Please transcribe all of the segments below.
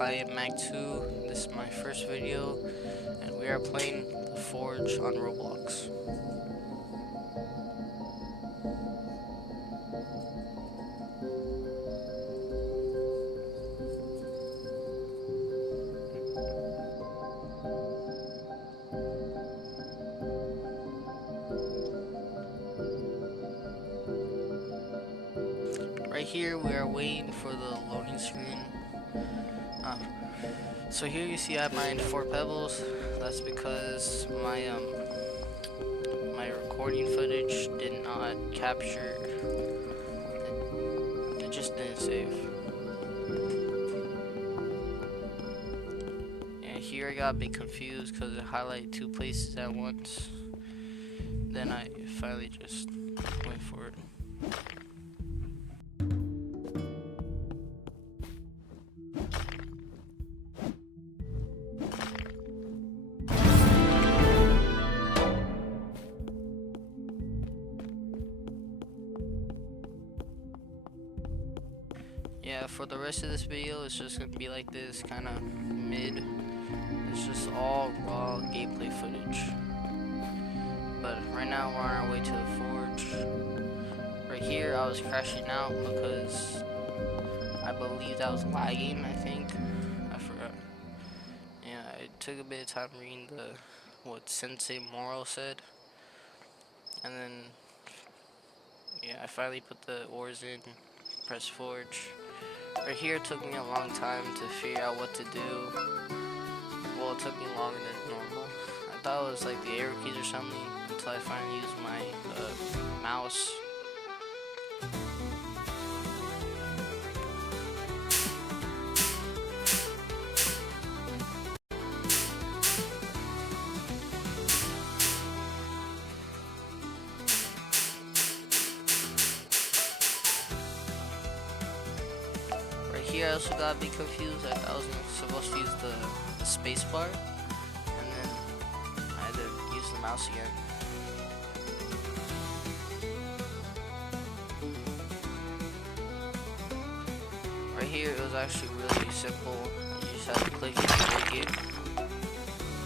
I am Mac2. This is my first video, and we are playing The Forge on Roblox. Right here, we are waiting for the loading screen. So here you see I mined 4 pebbles. That's because my recording footage did not capture. It just didn't save. And here I got a bit confused because it highlighted 2 places at once. Then I finally just went for it. Yeah, for the rest of this video, it's just gonna be like this, kind of mid. It's just all raw gameplay footage. But right now, we're on our way to the forge. Right here, I was crashing out because I believe I was lagging, I think. I forgot. Yeah, it took a bit of time reading what Sensei Moro said. And then, yeah, I finally put the ores in, press forge. Right here, it took me a long time to figure out what to do. Well, it took me longer than normal. I thought it was like the arrow keys or something until I finally used my mouse. Here I also got a bit confused. I thought I was supposed to use the space bar, and then I had to use the mouse again. Right here it was actually really simple. You just have to click it and break it.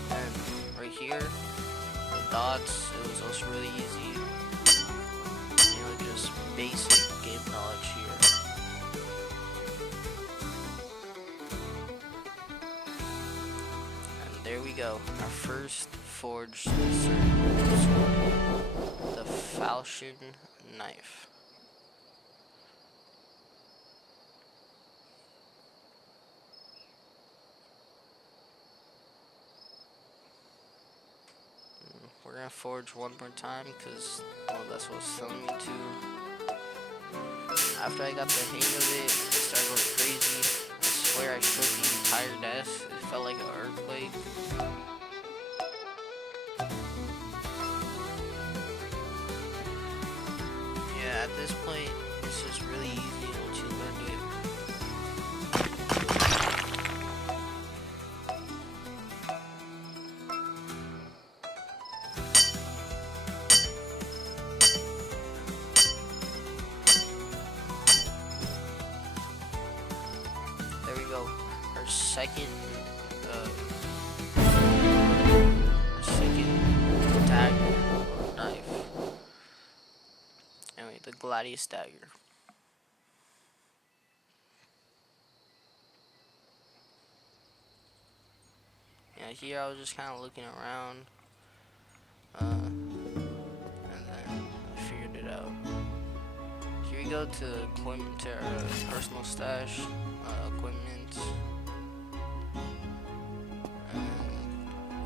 And right here, the dots, it was also really easy. You know, just basic game knowledge here. There we go, our first forged sword, the falchion knife. We're gonna forge one more time because, well, that's what it's telling me to. After I got the hang of it, I started going crazy. I swear I shook the entire desk. It felt like an earthquake. Yeah, at this point, it's just really easy once you learn it. There we go. Our second dagger or knife. Anyway, the Gladius dagger. Yeah, here I was just kind of looking around, and then I figured it out. Here we go to equipment, to our personal stash, equipment.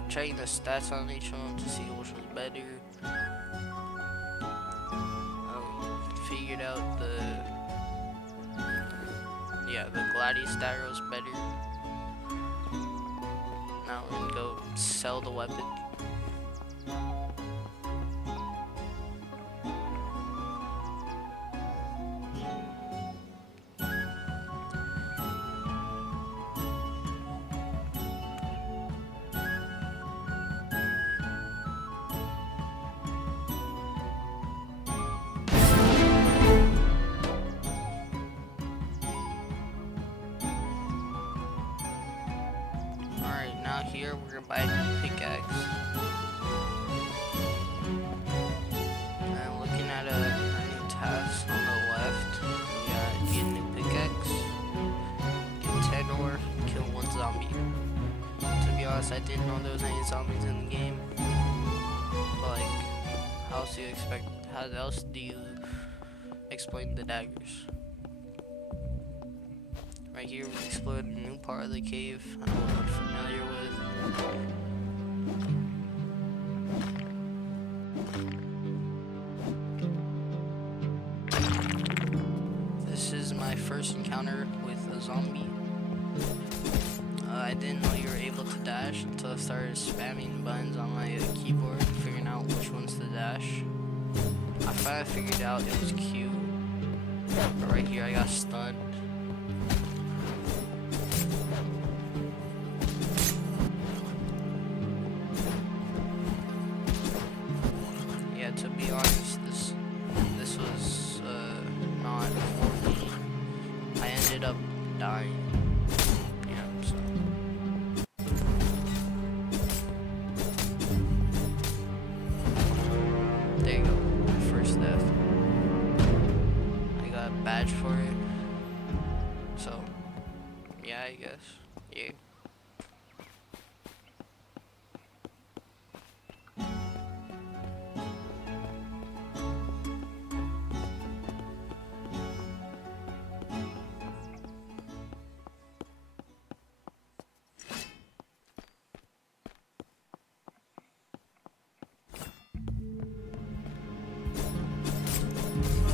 Checking the stats on each one to see which was better. Figured out the Gladius dagger was better. Now we're gonna go sell the weapon. Alright, now here we're gonna buy a new pickaxe. And looking at a new task on the left, we gotta get a new pickaxe, get 10 ore, kill 1 zombie. To be honest, I didn't know there was any zombies in the game. But like, how else do you explain the daggers? Right here, we explored a new part of the cave I'm familiar with. This is my first encounter with a zombie. I didn't know you were able to dash until I started spamming buttons on my keyboard, figuring out which ones to dash. I finally figured out it was Q. But right here, I got stunned. Yeah, to be honest, this was not for me. I ended up dying. Yeah, so. There you go, my first death. I got a badge for it. So, yeah, I guess. Yeah.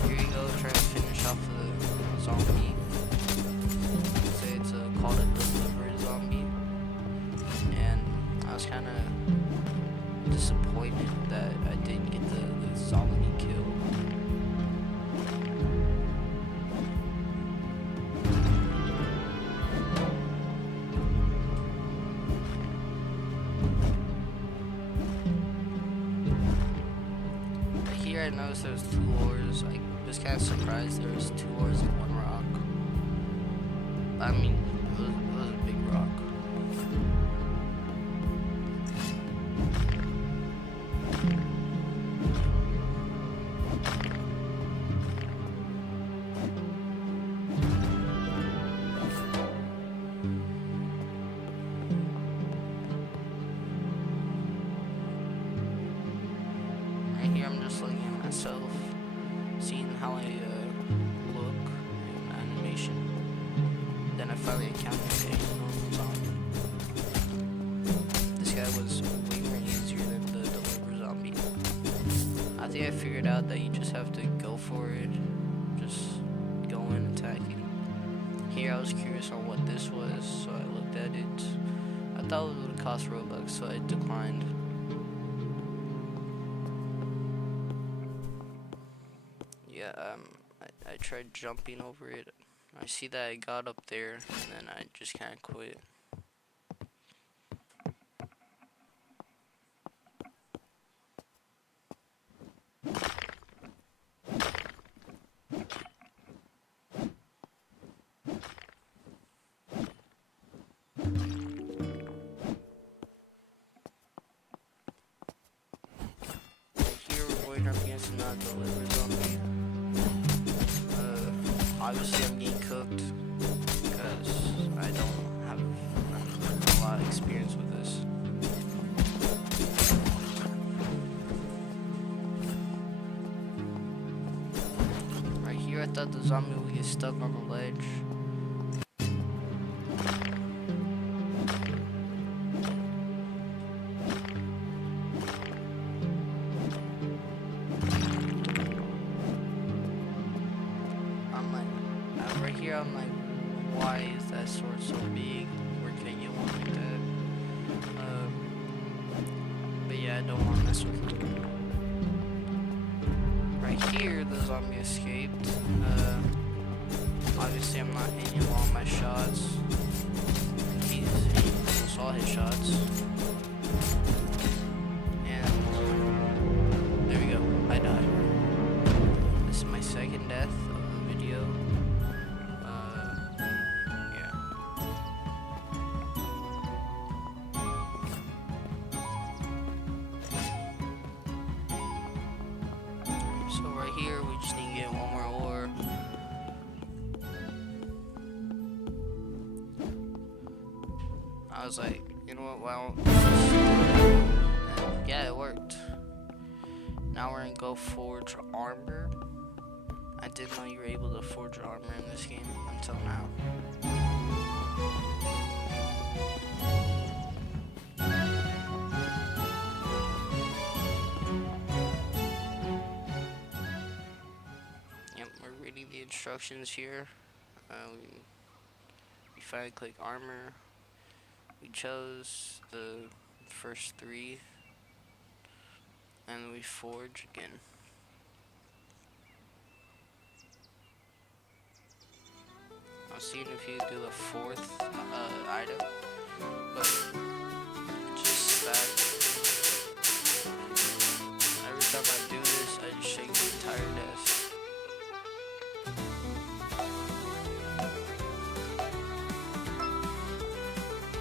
Here you go, try to finish off the zombie. Say it's called a delivery zombie. And I was kind of disappointed that I didn't get the zombie kill. Here I noticed there was 2 ores. I was kind of surprised there was 2 ores and 1 rock. I mean, it was a big rock. Right here I'm just looking at myself, seeing how I look in animation. Then I finally encountered a normal zombie. This guy was way more easier than the deliver zombie. I think I figured out that you just have to go for it, just go in attacking. Here I was curious on what this was, so I looked at it. I thought it would cost Robux, so I declined. Yeah, I tried jumping over it. I see that I got up there, and then I just kind of quit. Here we're going up against another delivery zombie. Obviously I'm getting cooked because I don't have a lot of experience with this. Right here I thought the zombie would get stuck on the ledge. Right here I'm like, why is that sword so big? Where can I get one like that? But yeah, I don't want to mess with it. Right here, the zombie escaped. Obviously I'm not hitting all my shots. He's hitting almost all his shots. And there we go, I died. This is my second death of the video. I was like, you know what, well, yeah, it worked. Now we're gonna go forge armor. I didn't know you were able to forge armor in this game until now. Yep, we're reading the instructions here. We finally click armor. We chose the first 3, and we forge again. I was seeing if you do the 4th item, but just that every time I do this, I just shake the entire desk.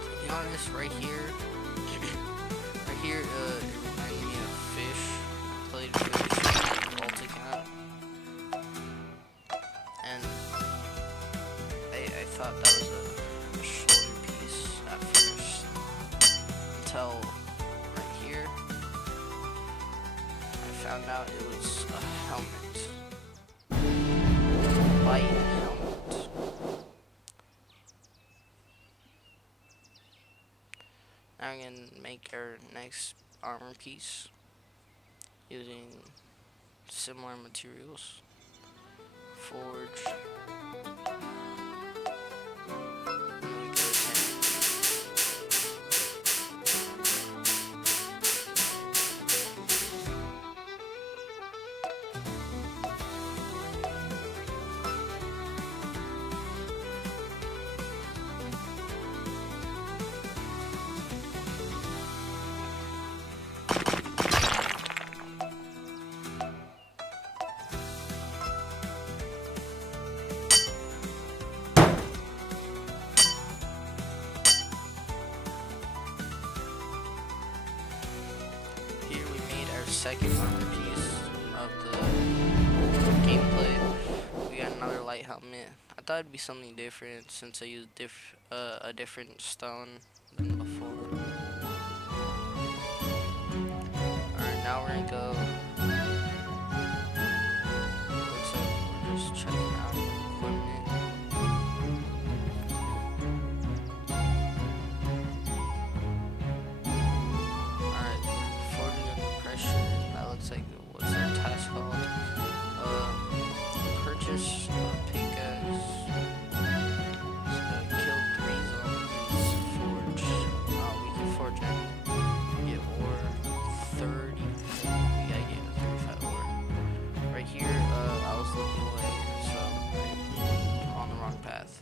To be honest, right here, it reminded me of fish. Played fish, Baltic Cat, and I thought that was a shoulder piece at first, until right here, I found out it was a helmet, light helmet. Now I'm gonna make our next armor piece using similar materials. Forge. Second armor piece of the gameplay. We got another light helmet. I thought it'd be something different since I used a different stone than before. Alright, now we're gonna go. Looks like we're just checking out equipment. Alright, forging under pressure. Like, what's our task called? Purchase a pickaxe. Kill 3 zombies. Forge. We can forge and get ore. 30. We gotta get 35 ore. Right here, I was looking away, so I'm on the wrong path.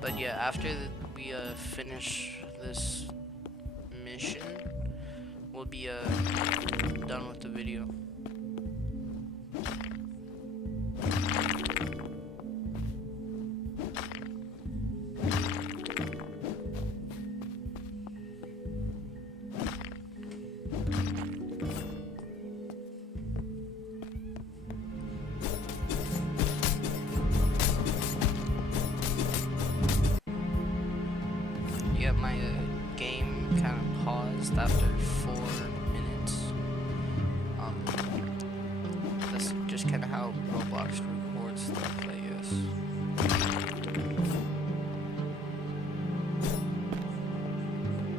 But yeah, after we finish this mission, we'll be done with the video. Yeah, my game kind of paused after 4 minutes. That's just kind of how Roblox records stuff, I guess.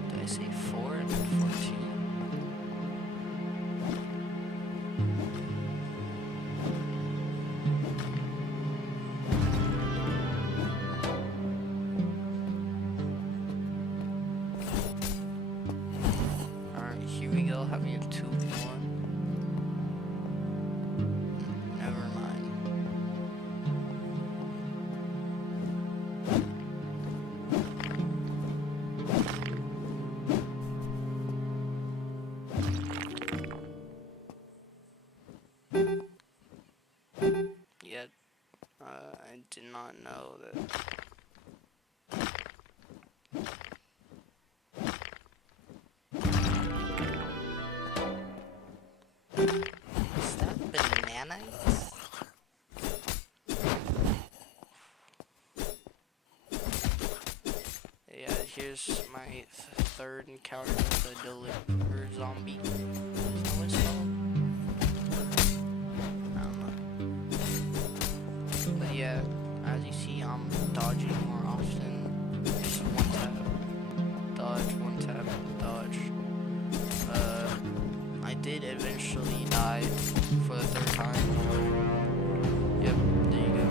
Did I say 4 and then 14? Here we go, having a 2-1. Never mind. Yet, I did not know that. Is that bananas? here's my third encounter with a deliver zombie. Is that what it's called? I don't know. But yeah, as you see, I'm dodging more often. Just one tap, dodge, one tap, dodge. I did eventually die for the third time. Yep, there you go.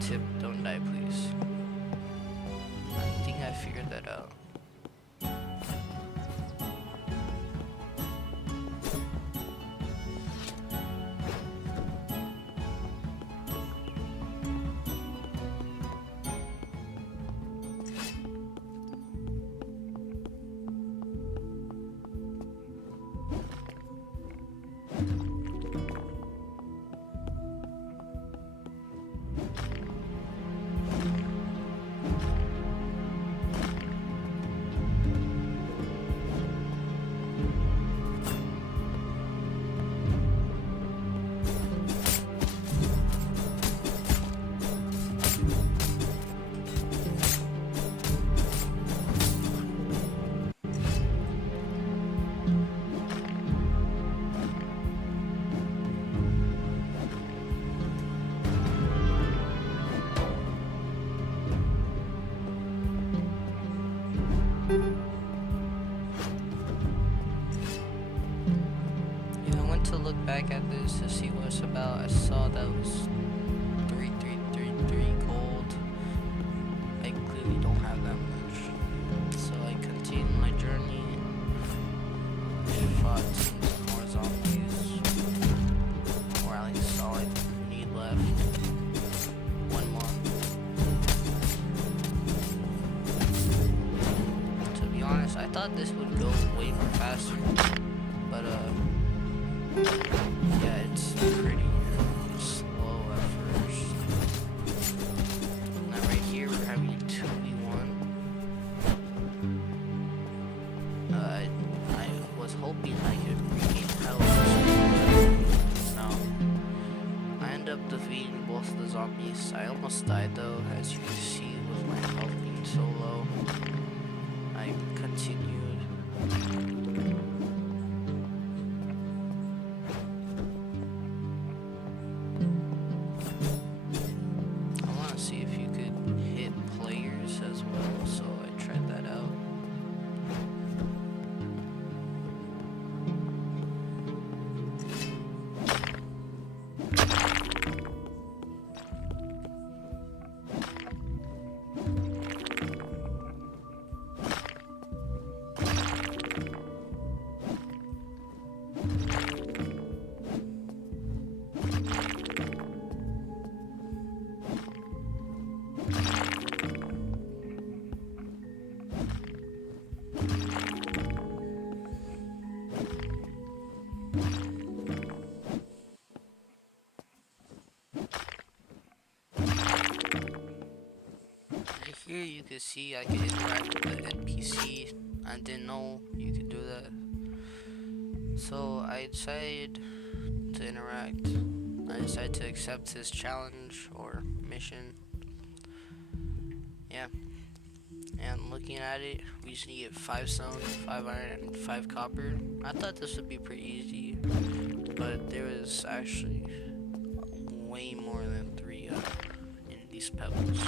Tip, don't die please. I think I figured that out. To look back at this to see what it's about, I saw that it was 3333 gold. I clearly don't have that much, so I continued my journey. Fought some more zombies, or at least all I need left. One more. To be honest, I thought this would go way more faster, but yeah, it's pretty slow at first. Now right here we're having a 2v1. I was hoping I could regain health. No. I end up defeating both of the zombies. I almost died though, as you can see with my health being so low. I continued. Here you can see I can interact with the NPC. I didn't know you could do that. So I decided to interact. I decided to accept his challenge or mission. Yeah. And looking at it, we just need 5 stone, 5 iron, and 5 copper. I thought this would be pretty easy, but there was actually way more than 3 in these pebbles.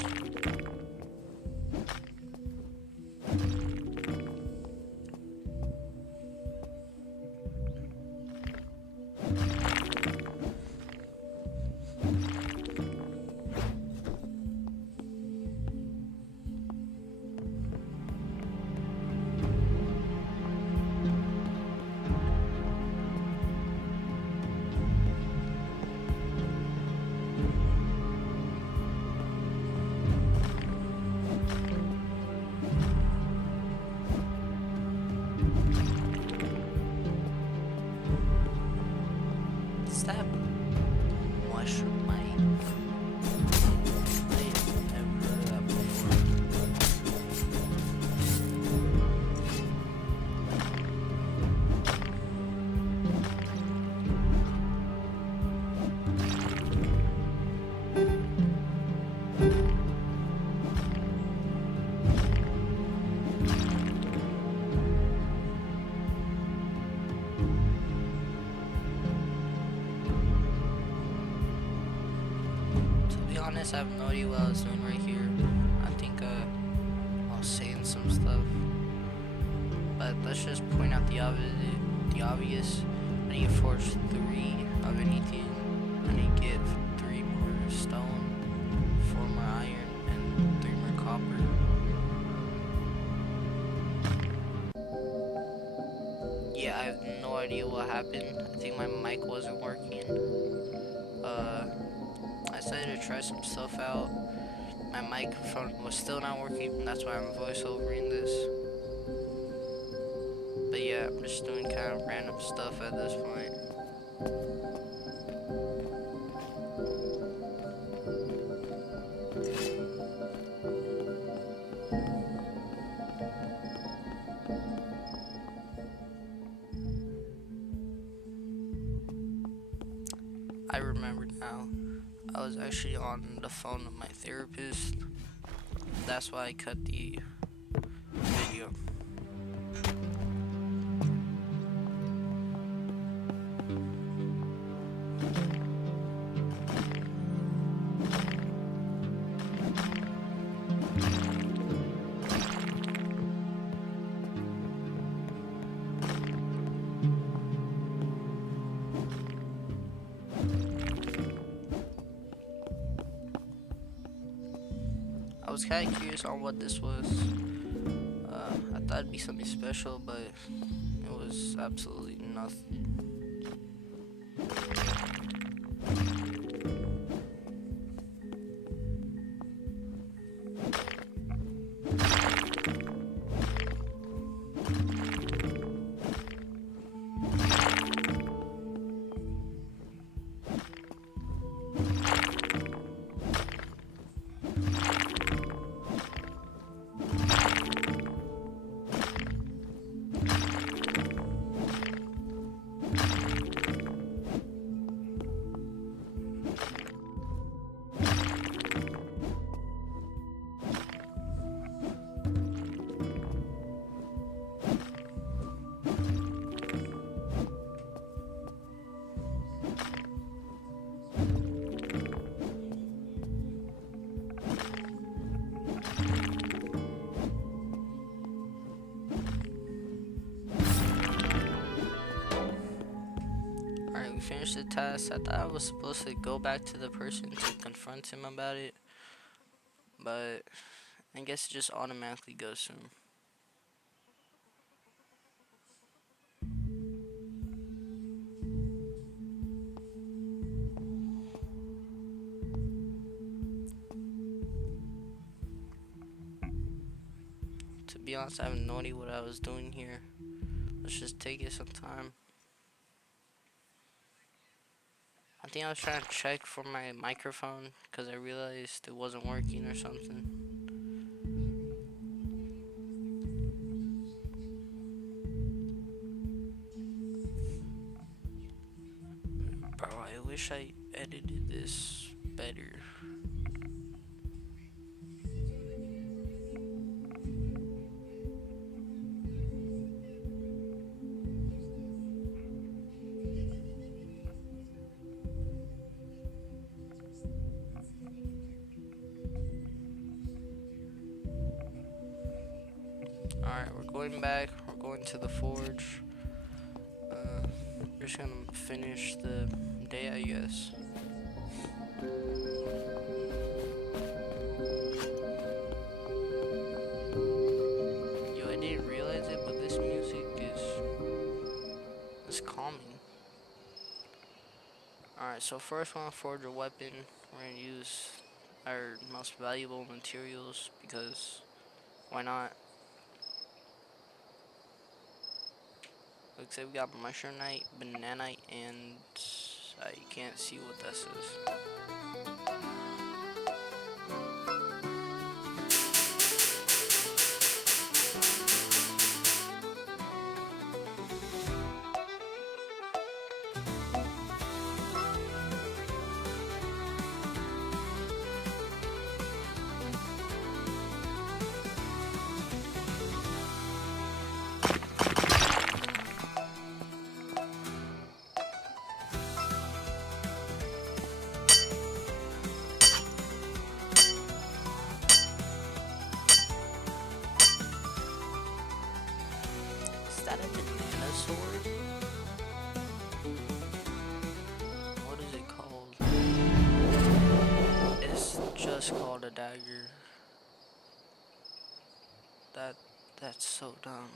honest, I have no idea what I was doing right here. I think I was saying some stuff, but let's just point out the obvious. I need to forge 3 of anything. I need to get 3 more stone, 4 more iron, and 3 more copper. Yeah, I have no idea what happened. I think my mic wasn't working. I decided to try some stuff out. My microphone was still not working. That's why I'm voiceovering this. But yeah, I'm just doing kind of random stuff at this point. I remember now. I was actually on the phone with my therapist. That's why I cut the video. I was kind of curious on what this was. I thought it'd be something special, but it was absolutely nothing. Alright, we finished the task. I thought I was supposed to go back to the person to confront him about it, but I guess it just automatically goes to him. To be honest, I have no idea what I was doing here. Let's just take it some time. I think I was trying to check for my microphone because I realized it wasn't working or something. Bro, I wish I edited this better. Alright, we're going back. We're going to the forge. We're just gonna finish the day, I guess. Yo, I didn't realize it, but this music is calming. Alright, so first we're gonna forge a weapon. We're gonna use our most valuable materials because why not? Looks like we got mushroomite, bananite, and I can't see what that says. that a banana sword? What is it called? It's just called a dagger. That's so dumb.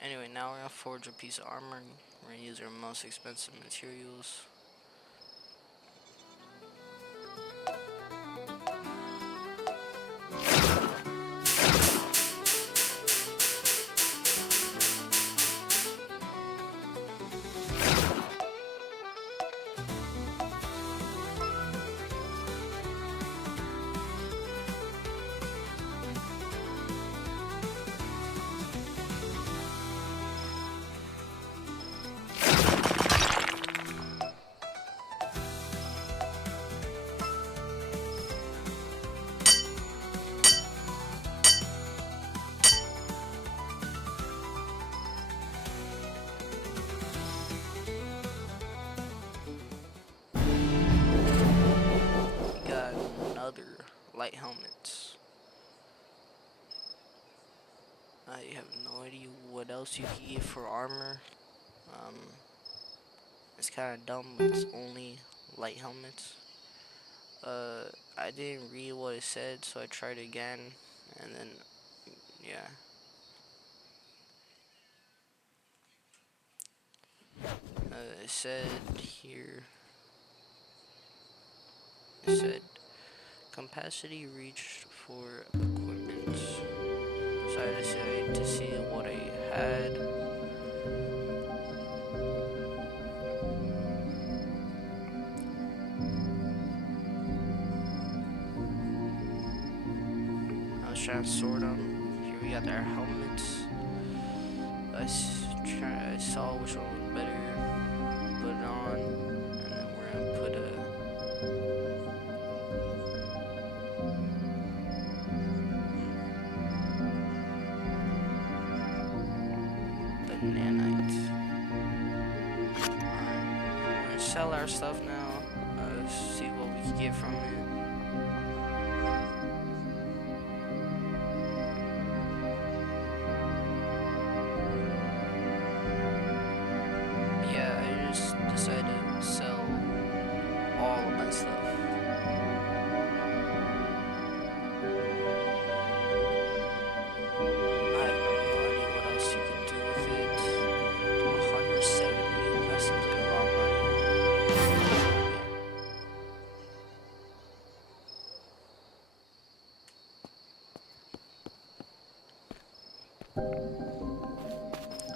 Anyway, now we're gonna forge a piece of armor. We're gonna use our most expensive materials. Light helmets. I have no idea what else you can get for armor. It's kind of dumb, but it's only light helmets. I didn't read what it said, so I tried again, and then, yeah. It said here, it said, capacity reached for equipment. So I decided to see what I had. I was trying to sort them. Here we got our helmets. I saw which one was better. Put it on, and then we're gonna put a bananite. We're gonna sell our stuff now. See what we can get from it. Yeah, I just decided to sell all of my stuff. I have no idea what else you can do with it. 170, that seems like a lot of money.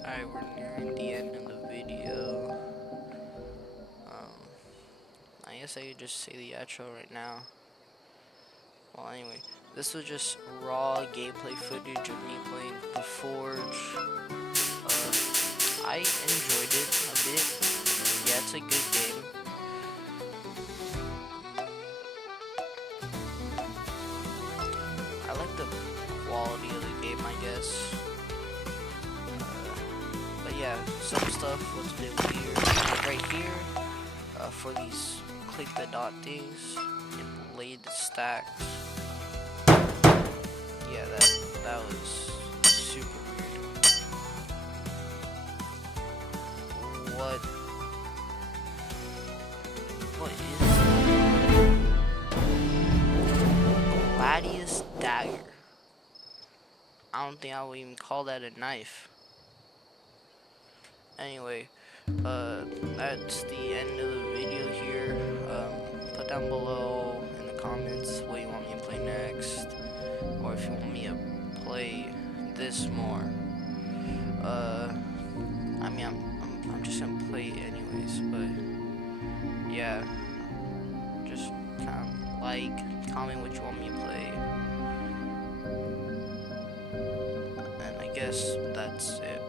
Alright, we're nearing the end of the video. I guess I could just say the outro right now. Well, anyway, this was just raw gameplay footage of me playing The Forge. I enjoyed it a bit. Yeah, it's a good game. I like the quality of the game, I guess. But yeah, some stuff was a bit weird. Like right here, for these click the dot things, it laid the stacks. Yeah, that was super weird. What is it? Gladius dagger. I don't think I would even call that a knife. Anyway, that's the end of the video here. Put down below in the comments what you want me to play next, or if you want me to play this more. I mean, I'm just gonna play it anyways, but yeah, just kind of comment what you want me to play, and I guess that's it.